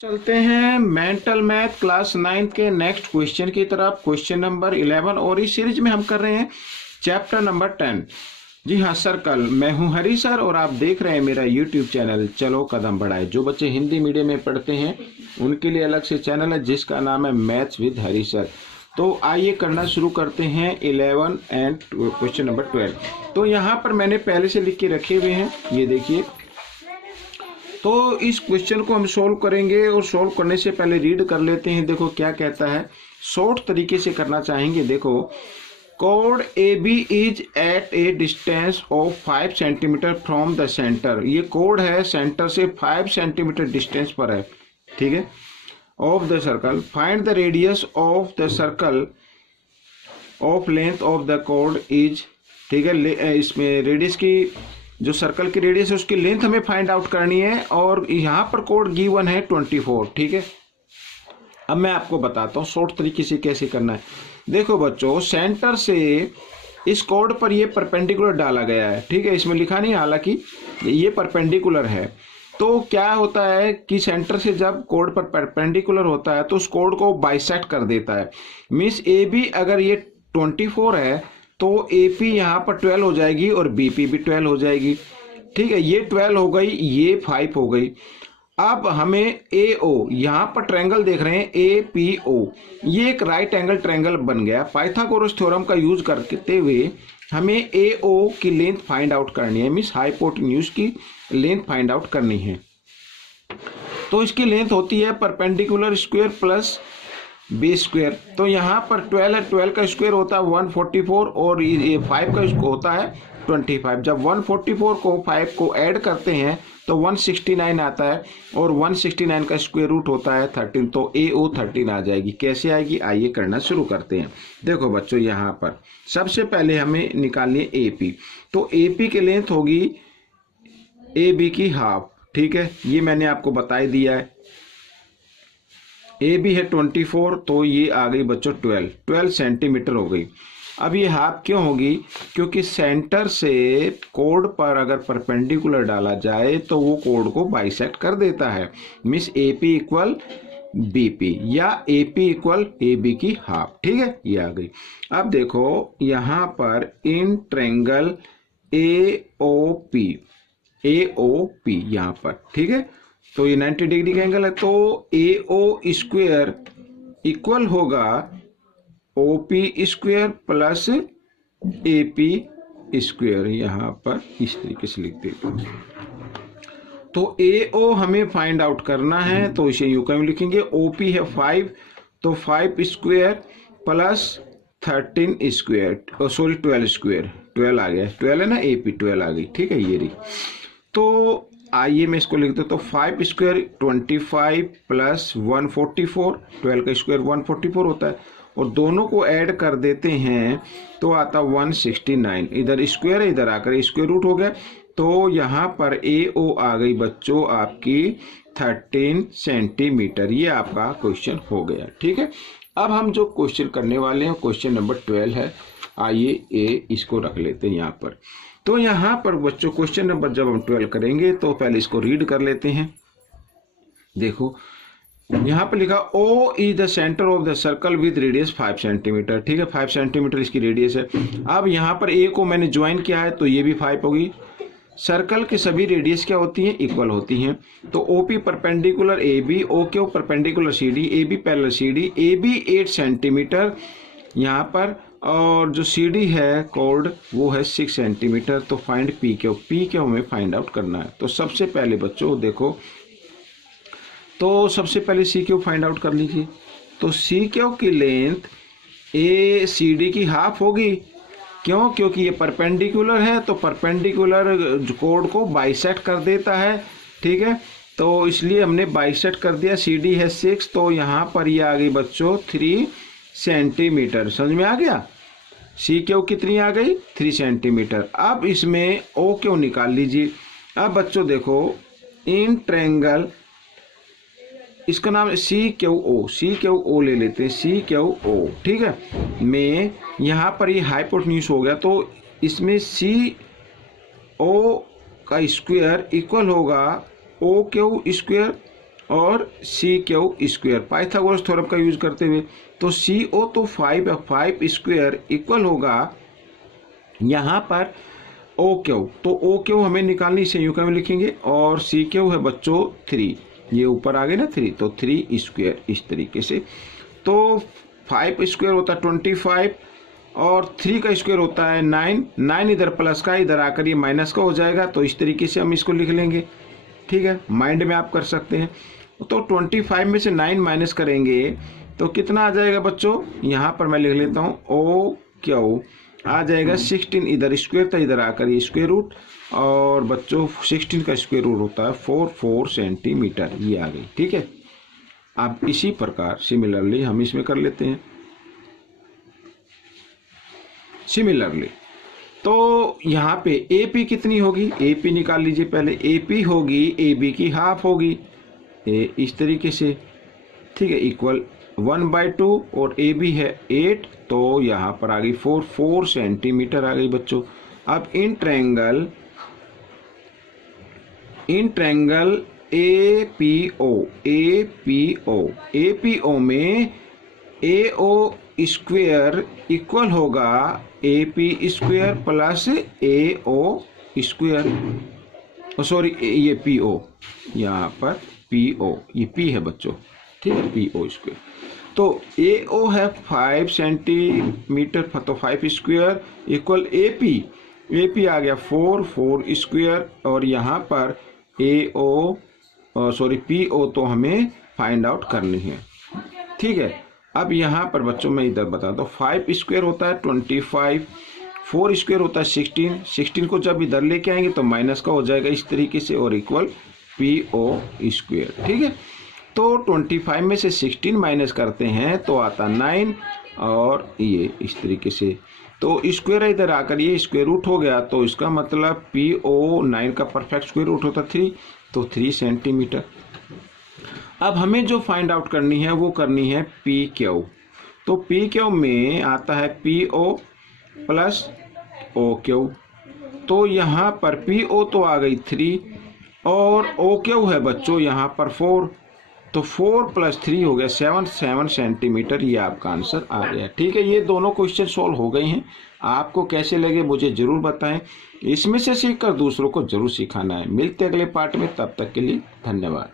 चलते हैं mental math class 9 के नेक्स्ट क्वेश्चन की तरफ। क्वेश्चन नंबर 11 और इस सीरीज में हम कर रहे हैं चैप्टर नंबर 10। जी हाँ सर्कल। मैं हूं हरी सर और आप देख रहे हैं मेरा यूट्यूब चैनल चलो कदम बढ़ाए। जो बच्चे हिंदी मीडियम में पढ़ते हैं उनके लिए अलग से चैनल है जिसका नाम है मैथ्स विद हरी सर। तो आइए करना शुरू करते हैं 11 एंड क्वेश्चन नंबर 12। तो यहाँ पर मैंने पहले से लिख के रखे हुए हैं, ये देखिए। तो इस क्वेश्चन को हम सोल्व करेंगे और सोल्व करने से पहले रीड कर लेते हैं। देखो क्या कहता है, शॉर्ट तरीके से करना चाहेंगे। देखो, कोड A B is at a distance of 5 centimetre from the centre. ये कोड है, सेंटर से 5 सेंटीमीटर डिस्टेंस पर है, ठीक है, of the circle. Find the radius of the circle of length of the कोड इज, ठीक है, इसमें रेडियस की, जो सर्कल की रेडियस है उसकी लेंथ हमें फाइंड आउट करनी है। और यहाँ पर कोड गिवन है 24, ठीक है। अब मैं आपको बताता हूँ शॉर्ट तरीके से कैसे करना है। देखो बच्चों, सेंटर से इस कोड पर ये परपेंडिकुलर डाला गया है, ठीक है, इसमें लिखा नहीं, हालांकि ये परपेंडिकुलर है। तो क्या होता है कि सेंटर से जब कोड पर परपेंडिकुलर होता है तो उस कोड को बाइसेक्ट कर देता है। मीन्स ए बी अगर ये 24 है तो AP यहाँ पर 12 हो जाएगी और BP भी 12 हो जाएगी, ठीक है। ये 12 हो गई, ये 5 हो गई। अब हमें AO, यहाँ पर ट्रायंगल देख रहे हैं APO, ये एक राइट एंगल ट्रायंगल बन गया। पाइथागोरस थ्योरम का यूज करते हुए हमें AO की लेंथ फाइंड आउट करनी है, मीन्स हाइपोटेन्यूज की लेंथ फाइंड आउट करनी है। तो इसकी लेंथ होती है perpendicular square plus base square. तो यहाँ पर 12 है, 12 का स्क्वायर होता है 144 और ये 5 का होता है 25। जब 144 को 5 को ऐड करते हैं तो 169 आता है और 169 का स्क्वायर रूट होता है 13। तो AO 13 आ जाएगी। कैसे आएगी, आइए करना शुरू करते हैं। देखो बच्चों, यहाँ पर सबसे पहले हमें निकालनी है AP। तो AP की लेंथ होगी AB की हाफ, ठीक है, ये मैंने आपको बता ही दिया है। AB है 24, तो ये आ गई बच्चों 12 सेंटीमीटर हो गई। अब ये हाफ क्यों होगी, क्योंकि सेंटर से कोड पर अगर परपेंडिकुलर डाला जाए तो वो कोड को बाइसेक्ट कर देता है। मीन्स AP इक्वल BP या AP इक्वल AB की हाफ, ठीक है, ये आ गई। अब देखो यहाँ पर इन ट्रायंगल AOP यहाँ पर, ठीक है, तो ये 90 डिग्री का एंगल है। तो AO स्क्वायर इक्वल होगा OP square plus AP square. यहाँ पर इस तरीके से लिख देते हैं। तो AO हमें फाइंड आउट करना है, तो इसे यूं कहीं लिखेंगे। OP है 5, तो 5 square plus 13 square, sorry 12 square, 12 आ गया, 12 है ना, AP 12 आ गई, ठीक है, ये रही। तो आइए मैं इसको लिख देता हूँ। 5 स्क्वायर 25 प्लस 144, 12 का स्क्वायर 144 होता है, और दोनों को ऐड कर देते हैं तो आता 169। इधर स्क्वायर है, इधर आकर स्क्वायर रूट हो गया। तो यहाँ पर AO आ गई बच्चों आपकी 13 सेंटीमीटर। ये आपका क्वेश्चन हो गया, ठीक है। अब हम जो क्वेश्चन करने वाले हैं क्वेश्चन नंबर 12 है। आइए इसको रख लेते हैं यहाँ पर। तो यहाँ पर बच्चों क्वेश्चन नंबर जब हम 12 करेंगे तो पहले इसको रीड कर लेते हैं। देखो यहाँ पर लिखा O is the centre of the circle with radius 5 centimetre, ठीक है, 5 सेंटीमीटर इसकी रेडियस है। अब यहाँ पर A को मैंने ज्वाइन किया है तो ये भी 5 होगी। सर्कल की सभी रेडियस क्या होती हैं, इक्वल होती हैं। तो OP perpendicular AB, OQ perpendicular CD, AB parallel CD, AB 8 centimetre यहाँ पर, और जो CD है कोड वो है 6 सेंटीमीटर। तो फाइंड PQ हमें फाइंड आउट करना है। तो सबसे पहले बच्चों देखो, तो सबसे पहले CQ फाइंड आउट कर लीजिए। तो CQ की लेंथ ACD की हाफ होगी। क्यों, क्योंकि ये परपेंडिकुलर है, तो परपेंडिकुलर कोड को बाइसेक्ट कर देता है, ठीक है, तो इसलिए हमने बाइसेक्ट कर दिया। CD है 6, तो यहाँ पर ये आ गई बच्चों 3 सेंटीमीटर। समझ में आ गया। CQ कितनी आ गई, 3 सेंटीमीटर। अब इसमें OQ निकाल लीजिए। अब बच्चों देखो, इन ट्रायंगल, इसका नाम CQO ले लेते हैं, CQO, ठीक है, में यहाँ पर ये हाइपोटेन्यूज हो गया। तो इसमें CO का स्क्वायर इक्वल होगा OQ स्क्वायर और C Q square, Pythagoras theorem का यूज करते हुए। तो सी ओ तो 5 है, 5 स्क्वायर इक्वल होगा यहाँ पर ओ क्यू, तो ओ क्यू हमें निकालनी, संयुग्म में लिखेंगे, और सी क्यू है बच्चों 3, ये ऊपर आ गए ना 3, तो 3 स्क्वायर इस तरीके से। तो 5 स्क्वायर होता है 25 और 3 का स्क्वायर होता है 9, 9 इधर प्लस का, इधर आकर ये माइनस का हो जाएगा, तो इस तरीके से हम इसको लिख लेंगे। ठीक है, माइंड में आप कर सकते हैं। तो 25 में से 9 माइनस करेंगे तो कितना आ जाएगा बच्चों, यहाँ पर मैं लिख लेता हूँ ओ क्यू आ जाएगा 16, इधर स्क्वायर था, इधर आकर ये स्क्वायर रूट, और बच्चों 16 का स्क्वायर रूट होता है 4 सेंटीमीटर, ये आ गई। ठीक है, अब इसी प्रकार सिमिलरली हम इसमें कर लेते हैं। सिमिलरली तो यहाँ पे AP कितनी होगी, AP निकाल लीजिए पहले। AP होगी AB की हाफ होगी, इस तरीके से। ठीक है, इक्वल 1/2 और AB है 8, तो यहाँ पर आ गई 4 सेंटीमीटर आ गई बच्चों। अब इन ट्रायंगल APO में AO स्क्वायर इक्वल होगा AP square plus AO square, sorry ये PO, यहाँ पर PO, ये P है बच्चों। ठीक है, PO स्क्वायर। तो AO है 5 सेंटीमीटर, तो 5 स्क्वायर इक्वल AP आ गया 4 स्क्वायर, और यहाँ पर PO तो हमें फाइंड आउट करनी है। ठीक है, अब यहाँ पर बच्चों मैं इधर बताता हूँ, 5 स्क्वायर होता है 25, 4 स्क्वायर होता है 16 को जब इधर लेके आएंगे तो माइनस का हो जाएगा इस तरीके से, और इक्वल PO स्क्वायर। ठीक है, तो 25 में से 16 माइनस करते हैं तो आता 9, और ये इस तरीके से, तो स्क्वायर इधर आकर ये स्क्वायर रूट हो गया, तो इसका मतलब PO 9 का परफेक्ट स्क्वायर रूट होता 3, तो 3 सेंटीमीटर। अब हमें जो फाइंड आउट करनी है वो करनी है PQ। तो PQ में आता है PO प्लस OQ, तो यहाँ पर PO तो आ गई 3 और OQ है बच्चों यहाँ पर 4, तो 4 + 3 हो गया 7 सेंटीमीटर, ये आपका आंसर आ गया। ठीक है, ये दोनों क्वेश्चन सॉल्व हो गए हैं। आपको कैसे लगे मुझे जरूर बताएं, इसमें से सीखकर दूसरों को जरूर सिखाना है। मिलते अगले पार्ट में, तब तक के लिए धन्यवाद।